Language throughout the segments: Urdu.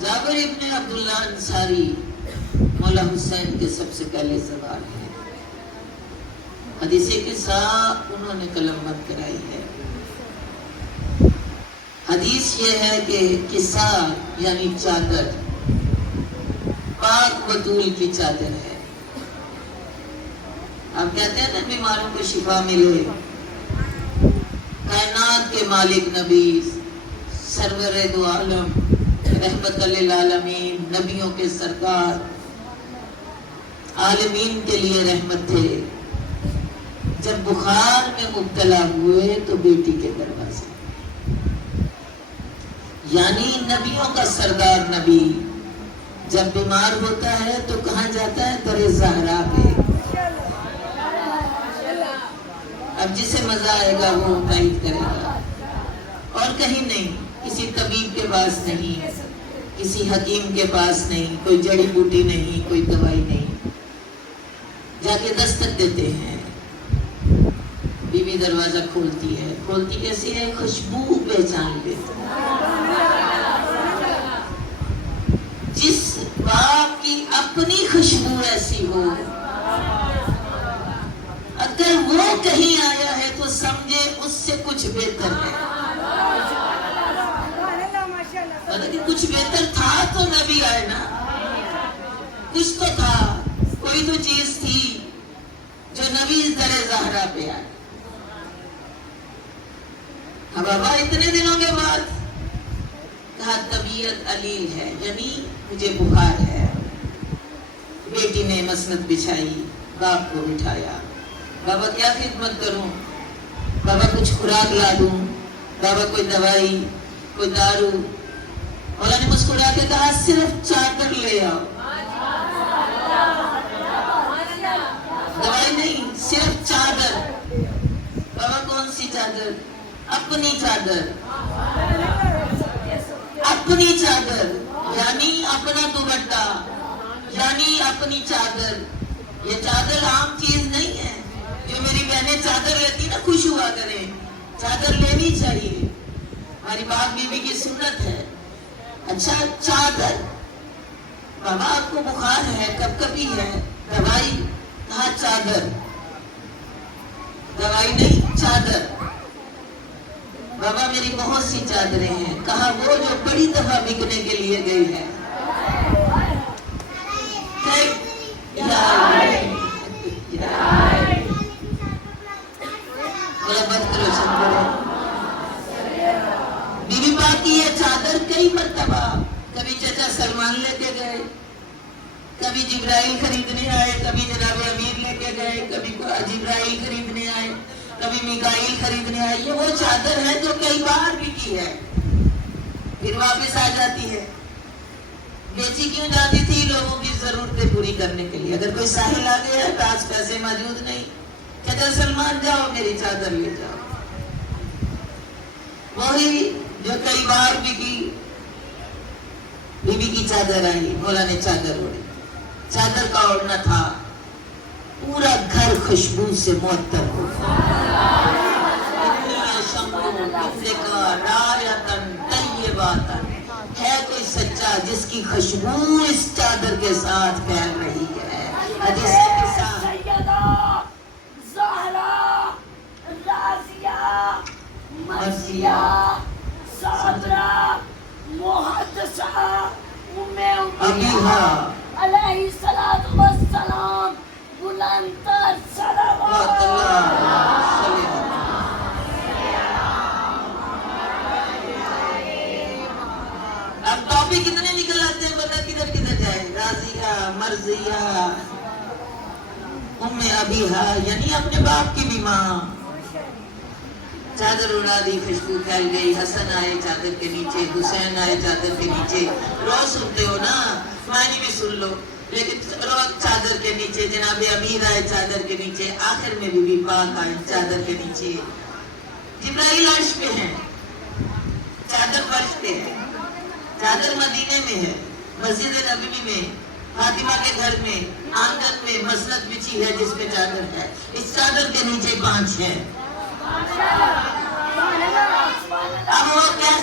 جابر ابن عبداللہ انصاری مولا حسین کے سب سے پہلے سوال ہے، حدیث کے ساتھ انہوں نے قلم بند کرائی ہے۔ حدیث یہ ہے کہ قصہ یعنی چادر پاک بطول کی چادر ہے۔ آپ کہتے ہیں نا بیماروں کو شفا ملے، کائنات کے مالک نبی سرور دو عالم رحمت للعالمین نبیوں کے سردار عالمین کے لیے رحمت تھے، جب بخار میں مبتلا ہوئے تو بیٹی کے دروازے، یعنی نبیوں کا سردار نبی جب بیمار ہوتا ہے تو کہاں جاتا ہے؟ در زہرا پہ۔ اب جسے مزہ آئے گا وہ تائید کرے گا، اور کہیں نہیں، کسی طبیب کے پاس نہیں، کسی حکیم کے پاس نہیں، کوئی جڑی بوٹی نہیں، کوئی دوائی نہیں، جا کے دستک دیتے ہیں، بیوی دروازہ کھولتی ہے، کھولتی کیسی ہے؟ خوشبو پہچان لیتی ہے۔ جس باپ کی اپنی خوشبو ایسی ہو، اگر وہ کہیں آیا ہے تو سمجھے اس سے کچھ بہتر ہے، کہ کچھ بہتر تھا تو نبی آئے نا، کچھ تو تھا، کوئی تو چیز تھی جو نبی در زہرا پہ آئے۔ بابا اتنے دنوں کے بعد کہا طبیعت علیل ہے، یعنی مجھے بخار ہے۔ بیٹی نے مسند بچھائی، باپ کو بٹھایا، بابا کیا خدمت کروں؟ بابا کچھ خوراک لا دوں؟ بابا کوئی دوائی، کوئی دارو؟ مولا نے مسکرا کے کہا صرف چادر لے آؤ، دوائی نہیں، صرف چادر۔ بابا کون سی چادر؟ اپنی چادر، اپنی چادر، یعنی اپنا دوپٹہ، یعنی اپنی چادر۔ یہ چادر عام چیز نہیں ہے، جو میری بہنیں چادر لیتی نا خوش ہوا کریں، چادر لینی چاہیے، ہماری باپ بیوی کی سنت ہے۔ اچھا چادر، بابا آپ کو بخار ہے، کب کبھی ہے، دوائی؟ کہاں چادر، دوائی نہیں چادر۔ بابا میری بہت سی چادریں ہیں، کہا وہ جو بڑی دفعہ بکنے کے لیے گئی ہے۔ بیوی پاک کی یہ چادر کئی مرتبہ کبھی چچا سلمان لے کے گئے، کبھی جبرائیل خریدنے آئے، کبھی جناب امیر لے کے گئے، کبھی جبرائیل خریدنے آئے، کبھی میکائیل خریدنے آئے۔ یہ وہ چادر ہے جو کئی بار بکی ہے، پھر واپس آ جاتی ہے۔ بیچی کیوں جاتی تھی؟ لوگوں کی ضرورتیں پوری کرنے کے لیے۔ اگر کوئی ساحل آ گیا ہے، آج پیسے موجود نہیں، چچا سلمان جاؤ میری چادر لے جاؤ۔ وہی جو کئی بار بکی، بیوی کی چادر آئی، مولا نے چادر اوڑھی۔ چادر کا اوڑھنا تھا، پورا گھر خوشبو سے معطر ہو ہے۔ کوئی سچا جس کی خوشبو اس چادر کے ساتھ پھیل رہی ہے۔ حدیث کے ساتھ سیدہ زہرا رازیہ مرضیہ صابرہ محدثہ ام ابیہا علیہ الصلوۃ والسلام بلند تر صلوات اب ٹاپک کتنے نکل آتے ہیں، پتہ کدھر کدھر جائے۔ راضیہ، مرضیہ، ام ابیہا، یعنی اپنے باپ کی بھی ماں۔ چادر اڑا دی، خوشبو پھیل گئی، حسن آئے چادر کے نیچے، حسین آئے چادر کے نیچے۔ روز سنتے ہو نا، معنی بھی سن لو، لیکن روز چادر کے نیچے، جناب امیر آئے چادر کے نیچے، آخر میں بی بی پاک آئے چادر کے نیچے۔ جبرائیل عرش پہ ہیں، چادر فرش پہ ہے۔ چادر مدینے میں ہے، مسجد نبوی میں، فاطمہ کے گھر میں، آنگن میں مسند بچھی ہے جس پہ چادر ہے۔ اس چادر کے نیچے 5 ہیں۔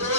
2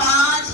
5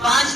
5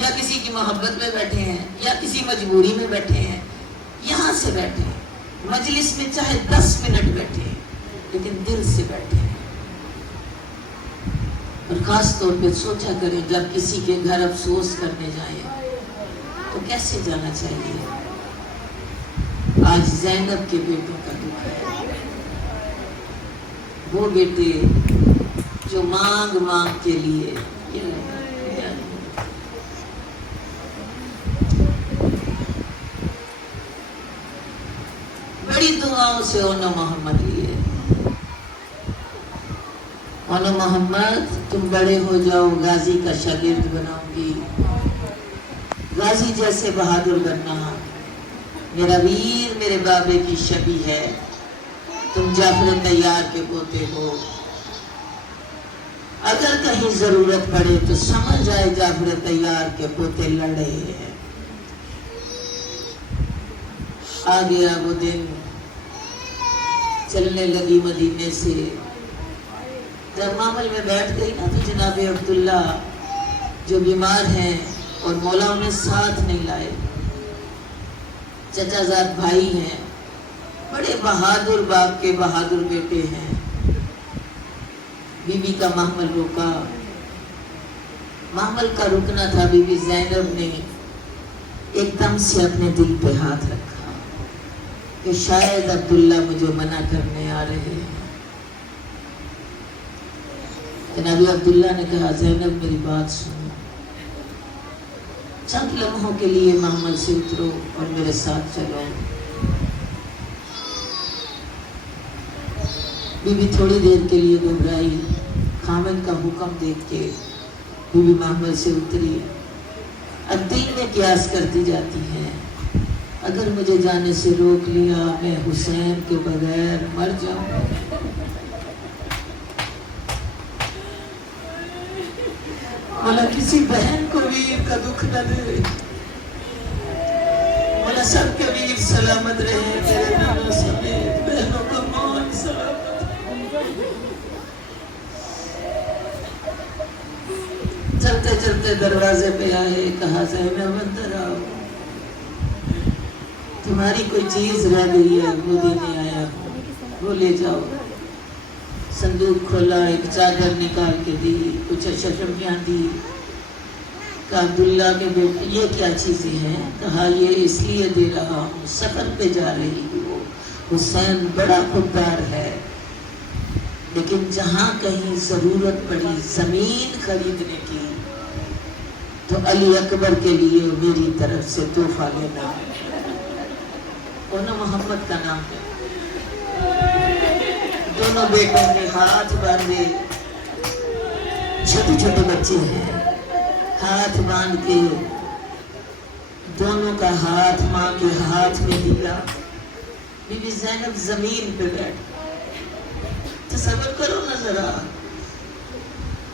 یا کسی کی محبت میں بیٹھے ہیں یا کسی مجبوری میں بیٹھے ہیں، یہاں سے بیٹھے ہیں، مجلس میں چاہے 10 منٹ بیٹھے ہیں لیکن دل سے بیٹھے ہیں۔ اور خاص طور پہ سوچا کریں جب کسی کے گھر افسوس کرنے جائیں تو کیسے جانا چاہیے۔ آج زینب کے بیٹوں کا دکھ ہے، وہ بیٹے جو مانگ مانگ کے لیے بڑی دعاؤں سے انو محمد لیے۔ انو محمد تم بڑے ہو جاؤ، غازی کا شاگرد بناؤں گی، غازی جیسے بہادر بننا، میرا ویر میرے بابے کی شبیہ ہے، تم جعفر طیار کے پوتے ہو، اگر کہیں ضرورت پڑے تو سمجھ جائے جعفر طیار کے پوتے لڑ رہے ہیں۔ آ گیا وہ دن، چلنے لگی مدینے سے، جب معمل میں بیٹھ گئی نا تو جناب عبداللہ جو بیمار ہیں اور مولا انہیں ساتھ نہیں لائے، چچا زاد بھائی ہیں، بڑے بہادر باپ کے بہادر بیٹے ہیں، بی بی کا محمل روکا، محمل کا رکنا تھا، بی بی زینب نے ایک دم سے اپنے دل پہ ہاتھ رکھا کہ شاید عبداللہ مجھے منع کرنے آ رہے ہیں۔ جناب عبداللہ نے کہا زینب میری بات سنو، چند لمحوں کے لیے محمل سے اترو اور میرے ساتھ چلو۔ بی بی تھوڑی دیر کے لیے گھبرائی، خامن کا حکم دیکھ کے بی بی محمل سے اتری۔ اب دل میں قیاس کرتی جاتی ہے، اگر مجھے جانے سے روک لیا میں حسین کے بغیر مر جاؤں۔ مولا کسی بہن کو ویر کا دکھ نہ دے، مولا سب کے ویر سلامت رہے، میرے بہنوں سمیت بہنوں کا مان سلامت۔ چلتے چلتے دروازے پہ آئے، کہا زینب اندر آؤ، تمہاری کوئی چیز رہ گئی ہے وہ دینے آیا ہوں، وہ لے جاؤ۔ صندوق کھولا، ایک چادر نکال کے دی، کچھ اشرفیاں دی، کہا عبداللہ کے بیٹے یہ کیا چیزیں ہیں؟ کہا یہ اس لیے دے رہا ہوں، سفر پہ جا رہی ہوں، حسین بڑا خوددار ہے، لیکن جہاں کہیں ضرورت پڑی زمین خریدنے کی تو علی اکبر کے لیے میری طرف سے تحفہ لینا۔ انو محمد کا نام ہے۔ دونوں بیٹوں نے ہاتھ باندھے، چھوٹے چھوٹے بچے ہیں، ہاتھ باندھ کے دونوں کا ہاتھ ماں کے ہاتھ میں دیا۔ بی بی زینب زمین پہ بیٹھ، تصور کرو نا ذرا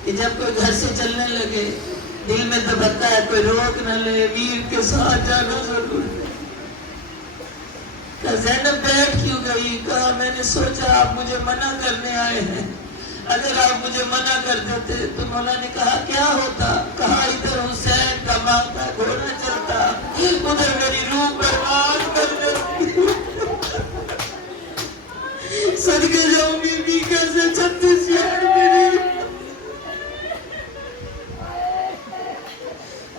کہ جب کوئی گھر سے چلنے لگے دل میں دبکتا ہے کوئی روک نہ لے، ویر کے ساتھ جانا ضرور ہے۔ زینب بیٹھ کیوں گئی؟ کہا میں نے سوچا آپ مجھے منع کرنے آئے ہیں، اگر آپ مجھے منع کر دیتے تو مولا نے کہا کیا ہوتا؟ کہا ادھر حسین کا مانگتا گھوڑا چلتا، ادھر میری روح برباد کر دیتی۔ صدقے جاؤں بی بی کیسے 36 یار میری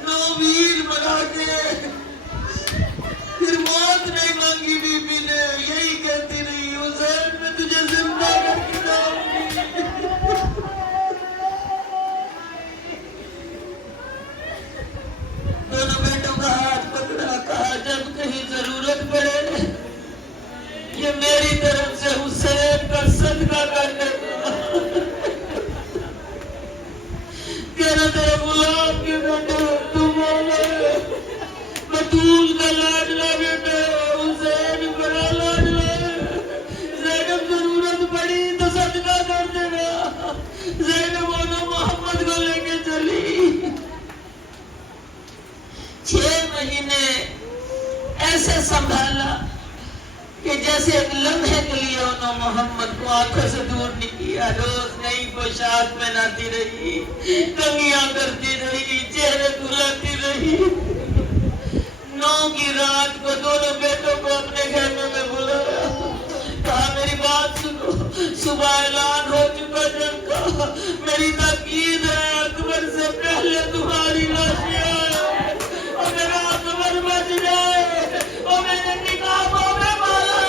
نو ویر بنا کے پھر موت نہیں مانگی بی بی نے، یہی کہتی رہی حسین میں تجھے زندہ کر کے جاؤں گی۔ دونوں بیٹوں کا ہاتھ پکڑا، کہا جب کہیں ضرورت پڑے یہ میری طرف سے حسین کا صدقہ کر دینا۔ کہنا تیرے غلام کے بیٹے تم ہو، بطول کا لاڈلا بیٹے، حسین بڑا لاڈلا، زینب ضرورت پڑی تو صدقہ کر دینا۔ زینب انو محمد کو لے کے چلی۔ 6 مہینے ایسے سنبھالا کہ جیسے ایک لمحے کے لیے انہوں محمد کو آنکھوں سے دور نہیں کیا۔ روز نئی پوشاک پہناتی رہی، کنگیاں کرتی رہی، چہرے دھلاتی رہی۔ صبح اعلان ہو چکا جنگ کا، میری تاکید ہے اکبر سے پہلے تمہاری لاشیں آئے اور میرا اکبر بچ جائے اور میرے نکاحوں میں مالا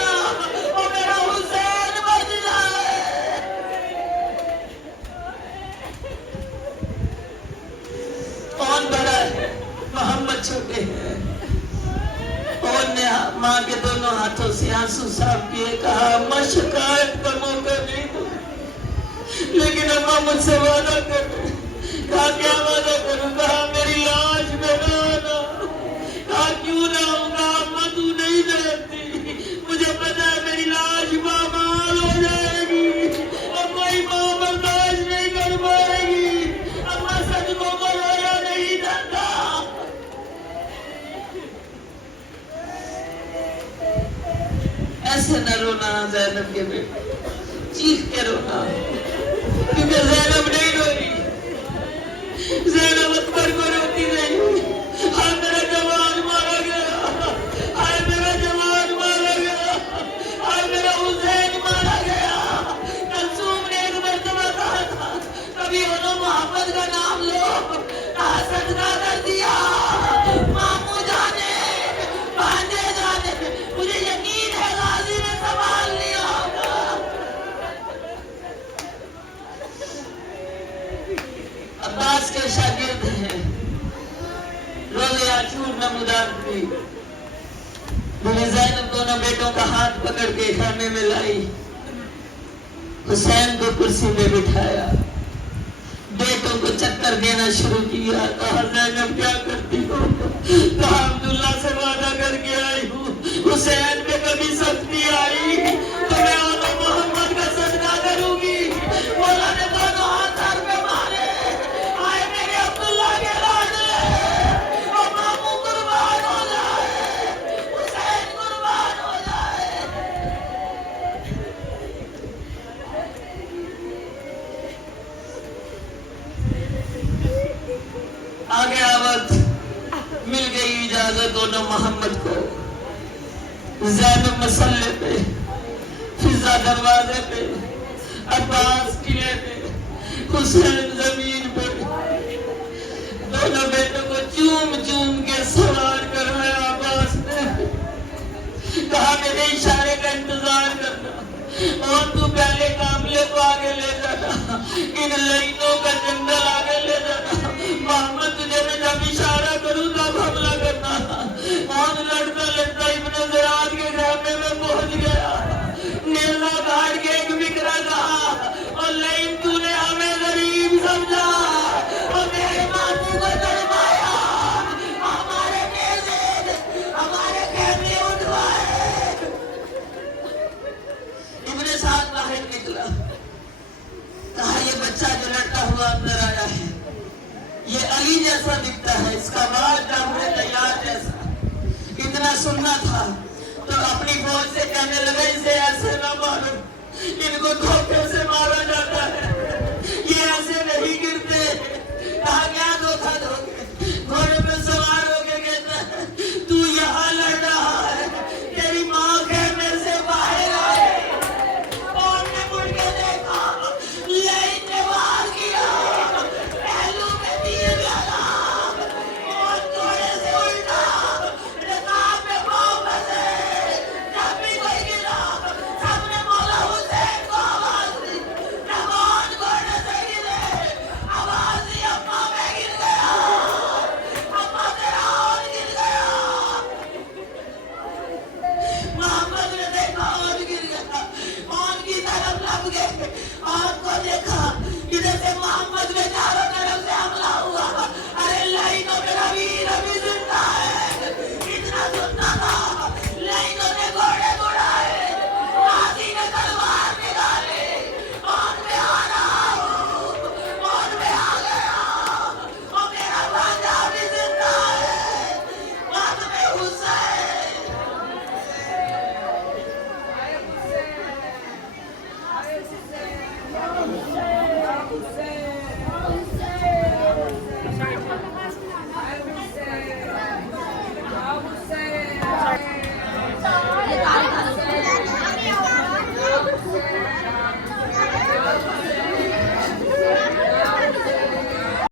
اور میرا حسین بچ جائے۔ کون بڑا ہے؟ محمد چھوٹے ہیں۔ اور نے ماں کے دونوں ہاتھوں سے آنسو صاف کیے، کہا اماں شکایت کا موقع نہیں دوں، لیکن اماں مجھ سے وعدہ کر۔ کہا کیا وعدہ کروں؟ کہا میری لاش میں نہ آنا۔ کہا کیوں نہ آؤں؟ کہا اماں تو نہیں جانتی، مجھے پتا ہے میری لاش پامال ہو جائے گی اور کوئی ماں برداشت نہیں کر پائے گی۔ اماں سچ کو رویا نہیں جاتا۔ ایسے نہ رونا زینب کے بیٹے، چیخ کے رونا، کیونکہ زینب نہیں روئی، زینب اکبر کو روتی گئی۔ ہائے میرا جوان مارا گیا، ہائے میرا جوان مارا گیا، ہائے میرا حسین مارا گیا۔ کلثوم نے ایک مرتبہ کہا تھا کبھی انہوں محمد کا نام لو، کہا صدقہ کر دیا ماموں جانے بھانجے جانے، مجھے یقین ہے غازی نے سنبھال لیا ہوگا۔ عباس کے شاگرد ہیں، روزے عاشور نمودار کی بڑی زینب دونوں بیٹوں کا ہاتھ پکڑ کے خیمے میں لائی، حسین کو کرسی میں بٹھایا، بیٹوں کو چکر دینا شروع کیا۔ کہا زینب کیا کرتی ہو؟ کہا عبداللہ سے وعدہ کر کے آئی ہوں، حسین پہ کبھی سختی آئی تو میں انہوں محمد کا صدقہ کروں گی۔ مولا نے دونوں ہاتھ سر پہ مارے، آئے میرے عبداللہ کے لاڈلے اور ماموں قربان ہو جائے، حسین قربان ہو جائے۔ آگے آوت مل گئی اجازت دونوں محمد کو، زینب مسلح پہ، فضا دروازے پہ، عباس قلعے پہ، حسین زمین پہ، دونوں بیٹوں کو چوم چوم کے سوار کرایا۔ عباس نے کہا میرے اشارے کا انتظار کرنا اور تو پہلے کاملے کو آگے لے جانا، ان لائنوں کا جنگل آگے لے جانا، محمد تجھے میں جب اشارہ کروں تب حملہ کرنا۔ اور لڑتا لڑتا ابن زیاد کے خیمے میں پہنچ گیا، نیزہ گاڑ کے ایک بکرا کہا اور لائن تو نے ہمیں غریب سمجھا اور میرے ماموں کو درمایا، ہمارے نیزے ہمارے خیمے اٹھوائے۔ ابن سعد باہر نکلا، کہا یہ بچہ جو لڑتا ہوا اندر آیا ہے یہ علی جیسا دکھتا ہے، اس کا بال جامع تیار جیسا۔ اتنا سننا تھا تو اپنی فوج سے کہنے لگا اسے ایسے نہ مارو، ان کو دھوکے سے مارا جاتا ہے، یہ ایسے نہیں گرتے۔ کہا کیا دھوکہ دو گے؟